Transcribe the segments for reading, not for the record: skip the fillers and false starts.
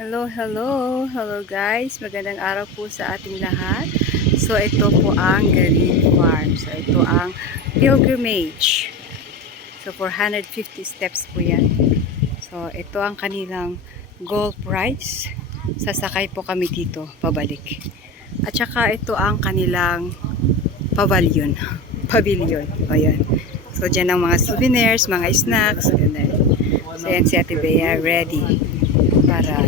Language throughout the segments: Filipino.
Hello guys. Magandang araw po sa ating lahat. So ito po ang Garin Farm. So ito ang pilgrimage. So 450 steps po yan. So ito ang kanilang goal price. Sasakay po kami dito pabalik. At saka ito ang kanilang pavilion. O yan. So dyan ang mga souvenirs, mga snacks. So yan si Ate Bea ready. Para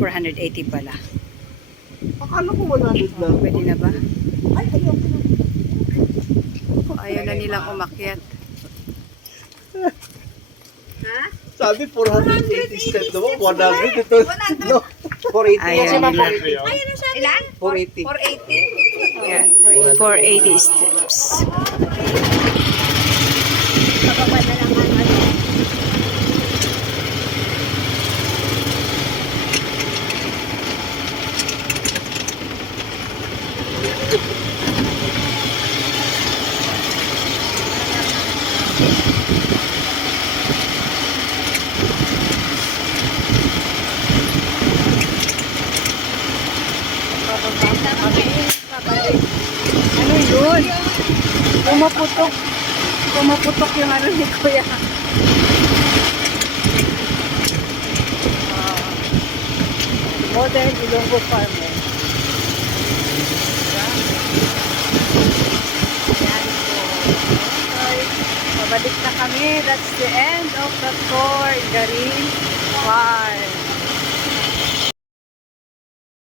480 pala. Akala ko 100 lang. Pwede na ba? Ay, ayaw ko. Ayaw na nilang umakyat. Ha? Sabi 480 steps naman, 100 ito. No, 480 Ayaw kasi nila. Ayun ang sabi. Ilan? 480. 480? Yan. 480 steps. Pababa na lang ang ano. Ano yun? Pumaputok. Pumaputok yung ano ni Kuya. Modern Ilonggo Farmer. Yan po. Okay. Pabalik na kami. That's the end of the tour. Garin Farm.